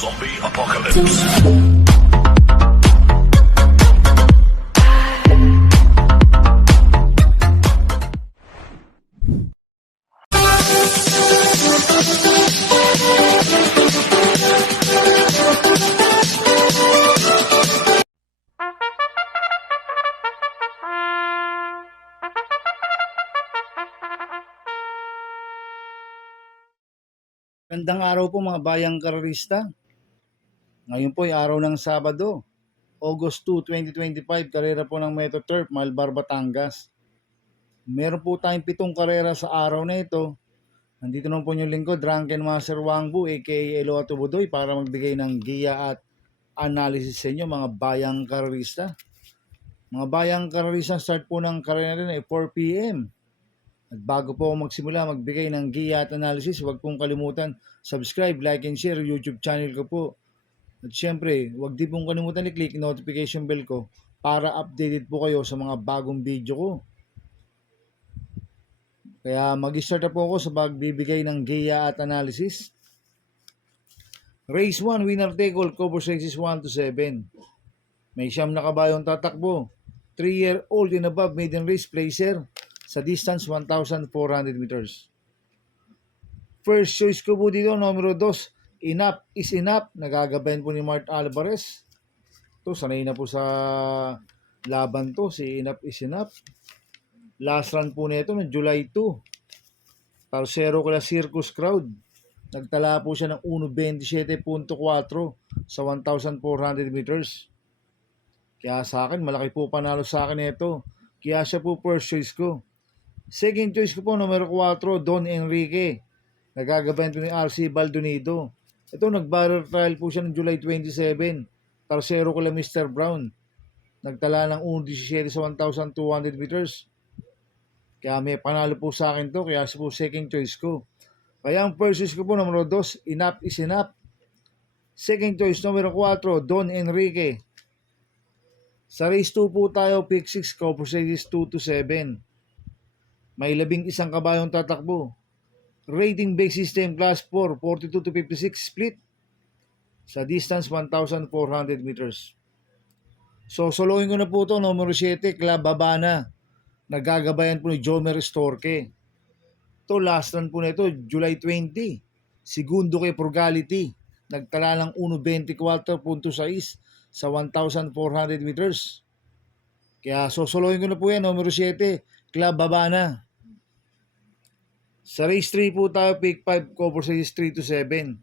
Zombie Apocalypse. Gandang araw po mga bayang karerista. Ngayon po ay araw ng Sabado, August 2, 2025, karera po ng Metro Turf, Malbar, Batangas. Meron po tayong 7 karera sa araw na ito. Nandito naman po yung lingkod, Drunken Master Wangbu, aka Elo Atubudoy, para magbigay ng giya at analysis sa inyo mga bayang karerista. Mga bayang karerista, start po ng karera rin ay 4 p.m. At bago po ako magsimula magbigay ng giya at analysis, huwag pong kalimutan subscribe, like, and share YouTube channel ko po. At syempre, huwag din pong kalimutan i-click notification bell ko para updated po kayo sa mga bagong video ko. Kaya mag-start na po ako sa pagbibigay ng giya at analysis. Race 1, winner take all, cover races 1 to 7. May siyam na kabayong tatakbo. 3-year-old and above maiden race placer sa distance 1,400 meters. First choice ko po dito, numero 2, Enough is Enough. Nagagabayan po ni Mart Alvarez. Ito, sanay na po sa laban to, si Enough is Enough. Last run po nito ng July 2. Parcero kala Circus Crowd. Nagtala po siya ng 1.27.4 sa 1,400 meters. Kaya sa akin, malaki po panalo sa akin ito. Kaya siya po first choice ko. Second choice ko po, numero 4, Don Enrique. Nagagabayan po ni RC Baldonido. Ito, nag-barrel trial po siya ng July 27. Tercero ko lang Mr. Brown. Nagtala ng 1.17 sa 1,200 meters. Kaya may panalo po sa akin to. Kaya siya po second choice ko. Kaya ang first choice ko po, numero 2, Enough is Enough. Second choice, numero 4, Don Enrique. Sa race 2 po tayo, pick 6, cover races 2 to 7. May 11 kabayong tatakbo. Rating base system class 4, 42 to 56 split sa distance 1,400 meters. So, soloin ko na po ito, numero 7, Club Habana. Nagagabayan po ni Jomer Storke. Ito, last run po na ito, July 20. Segundo kay Frugality. Nagtala ng 1.24.6 sa 1,400 meters. Kaya sosoloin ko na po yan, numero 7, Club Habana. Sa race 3 po tayo, pick 5, cover races 3 to 7.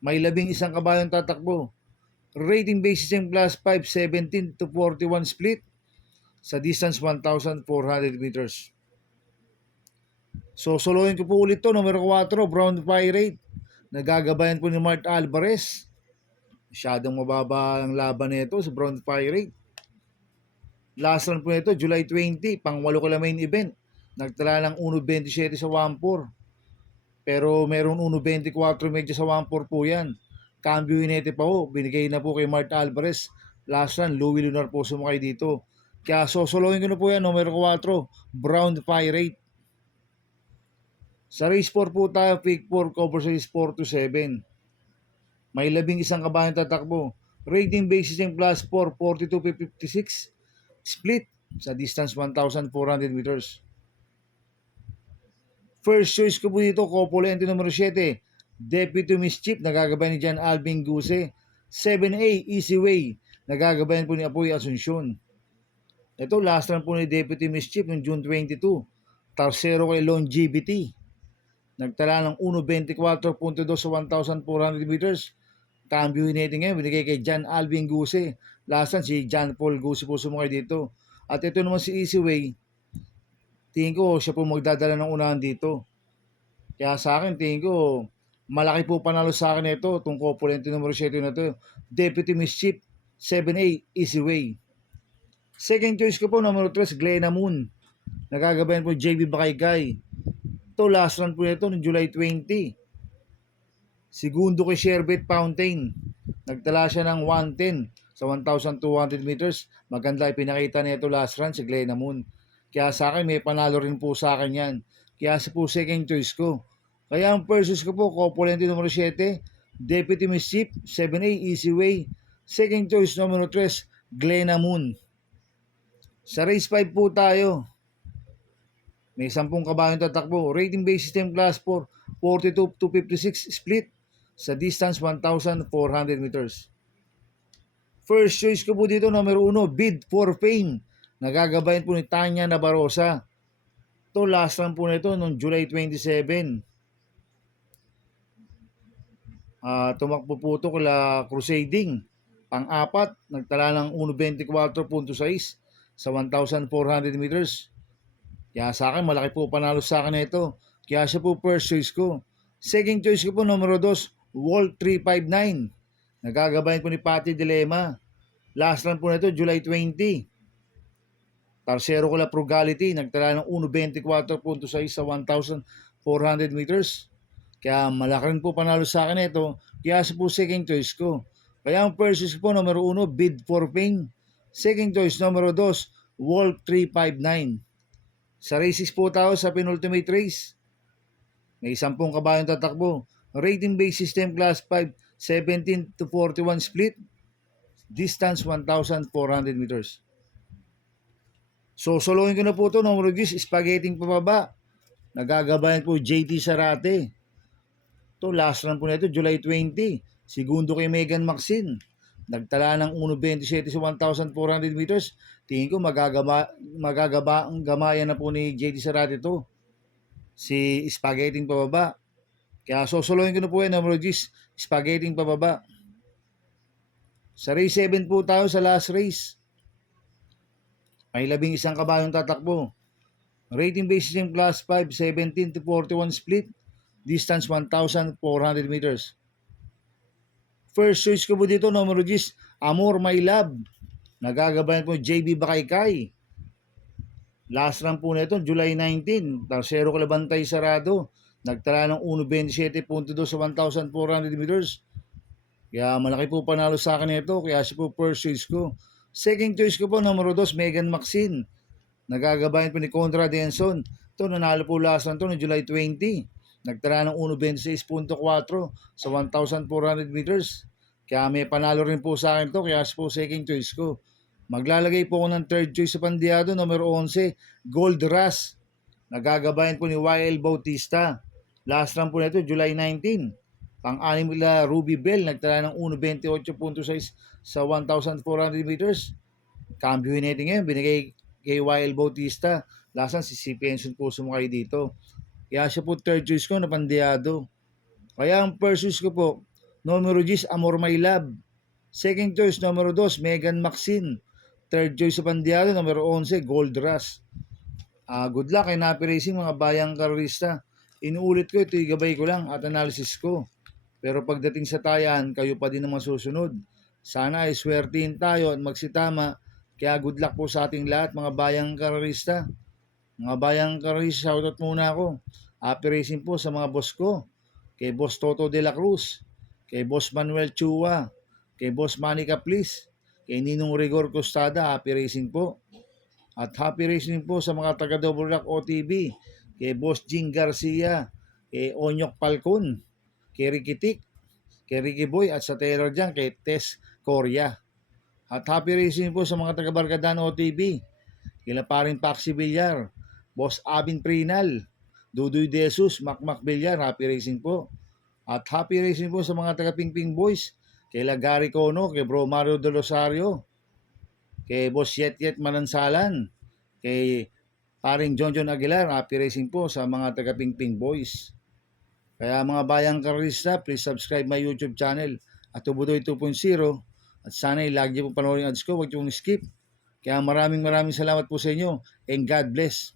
May 11 kabayong tatakbo. Rating basis in class 5, 17 to 41 split sa distance 1,400 meters. So, soloin ko po ulit to, numero 4, Brown Pirate. Nagagabayan po ni Mart Alvarez. Masyadong mababa ang laban nito sa Brown Pirate. Last run po nito, July 20, pang-8 ko lang main event. Nagtala ng 1.27 sa 1.4. Pero meron 1.24 medyo sa 1.4 po yan. Cambio inete pa po. Binigay na po kay Mart Alvarez. Last run, Louis Lunar po sumakay dito. Kaya sosoloin ko na po yan, numero 4, Brown Pirate. Sa race 4 po tayo, pick 4, cover race 4 to 7. May 11 kabayong tatakbo. Rating basis in class 4, 42 to 56 split sa distance 1,400 meters. First choice ko po dito, Copolente numero 7, Deputy Mischief, nagagabayan ni John Alvin Guse. 7A, Easy Way, nagagabayan po ni Apoy Asuncion. Ito, last run po ni Deputy Mischief noong June 22. Tercero kay Longevity. Nagtala ng 1.24.2 sa 1,400 meters. Cambio hitting ngayon, binigay kay John Alvin Guse. Last run, si John Paul Guse po sumakay dito. At ito naman si Easy Way. Tingin ko siya po magdadala ng unahan dito. Kaya sa akin, tingin ko malaki po panalo sa akin ito. Itong Copolente numero 7 na ito. Deputy Mischief, 7A, Easy Way. Second choice ko po, numero 3, Glenna Moon. Nagagabayan po JB Bakaygay. Ito, last run po nito noong July 20. Segundo kay Sherbet Fountain. Nagtala siya ng 110 sa 1,200 meters. Maganda ipinakita nito last run si Glenna Moon. Kaya sa akin, may panalo rin po sa akin yan. Kaya sa po second choice ko. Kaya ang first choice ko po, Copolente numero 7, Deputy Mischief, 7A, Easy Way. Second choice, numero 3, Glenna Moon. Sa race 5 po tayo. May 10 kabayong tatakbo. Rating base system class 4, 42 to 56 split. Sa distance 1,400 meters. First choice ko po dito, numero 1, Bid for Fame. Nagagabayan po ni Tanya Nabarosa. Ito, last run po nito noong July 27. Tumakbo po ito kala Crusading. Pang-apat, nagtala ng 1.24.6 sa 1,400 meters. Kaya sa akin, malaki po panalo sa akin ito. Kaya siya po first choice ko. Second choice ko po, numero 2, Walt 359. Nagagabayan po ni Patty Dilema. Last run po nito, July 20. Tarsero ko la Frugality, nagtala ng 1.24.6 sa 1,400 meters. Kaya malaki rin po panalo sa akin ito. Kaya siya po second choice ko. Kaya ang first choice po, numero 1, Bid for Fame. Second choice, numero 2, Wolf 359. Sa races po tayo sa penultimate race. May 10 kabayong tatakbo. Rating base system class 5, 17 to 41 split. Distance 1,400 meters. So, solohin ko na po ito, numero 10, Spaghetti pababa. Nagagabayan po JT Sarate. Ito, last run po na ito, July 20. Segundo kay Megan Maxine. Nagtala ng 1.27 sa 1,400 meters. Tingin ko ang gamayan na po ni JT Sarate ito. Si Spaghetti pababa. Kaya sosolohin ko na po yan, numero 10, Spaghetti pababa. Sa race 7 po tayo sa last race. May 11 kabayong tatakbo. Rating base system class 5, 17 to 41 split. Distance 1,400 meters. First choice ko po dito, numero 10, Amor My Love. Nagagabayan po JB Bakaykay. Last run po nito, July 19. Tarsero Kalabantay Sarado. Nagtala ng 1.27.2 sa 1,400 meters. Kaya malaki po panalo sa akin ito. Kaya siya po first choice ko. Second choice ko po, numero 2, Megan Maxine. Nagagabayan po ni Conrad Denson. Ito, nanalo po last run to no July 20. Nagtala ng 1.26.4 sa 1,400 meters. Kaya may panalo rin po sa akin to. Kaya siya po second choice ko. Maglalagay po ako ng third choice sa Pandiado, numero 11, Gold Rush. Nagagabayan po ni YL Bautista. Last run po nito, July 19. Pang-anim nila Ruby Bell, nagtala ng 1.28.6 sa 1,400 meters. Cambio natin ngayon, binigay kay YL Bautista. Last run, si Pension po sumakay dito. Kaya siya po third choice ko na Pandiado. Kaya ang first choice ko po, numero 10, Amor My Love. Second choice, numero 2, Megan Maxine. Third choice sa Pandiado, numero 11, Gold Rush. Good luck kay Napi Racing, mga bayang karorista. Inuulit ko, ito gabay ko lang at analysis ko. Pero pagdating sa tayan, kayo pa din ang masusunod. Sana ay swertihin tayo at magsitama. Kaya good luck po sa ating lahat, mga bayang karorista. Mga bayang karorista, shoutout muna ako. Napi Racing po sa mga boss ko. Kay Boss Toto de la Cruz. Kay Boss Manuel Chua. Kay Boss Manny Caplis. Kay Ninong Rigor Costada, Happy Racing po. At Happy Racing po sa mga taga Double Rock OTV. Kay Boss Jing Garcia. Kay Onyok Palcon. Kay Ricky Tik. Kay Ricky Boy. At sa Taylor dyan, kay Tess Coria. At Happy Racing po sa mga taga Barkadan OTV. Kila paring Paxi Villar. Boss Abin Prinal. Dudoy De Jesus, Macmac Villar, Happy Racing po. At Happy Racing po sa mga taga Pingping Boys. Kay Gary Cono, kay Bro Mario De Rosario, kay Boss Yet Manansalan, kay paring John Aguilar, Happy Racing po sa mga taga Pingping Boys. Kaya mga bayang karista, please subscribe my YouTube channel at Tubudoy 2.0 at sana lagi po panoorin ads ko, huwag yung skip. Kaya maraming salamat po sa inyo and God bless.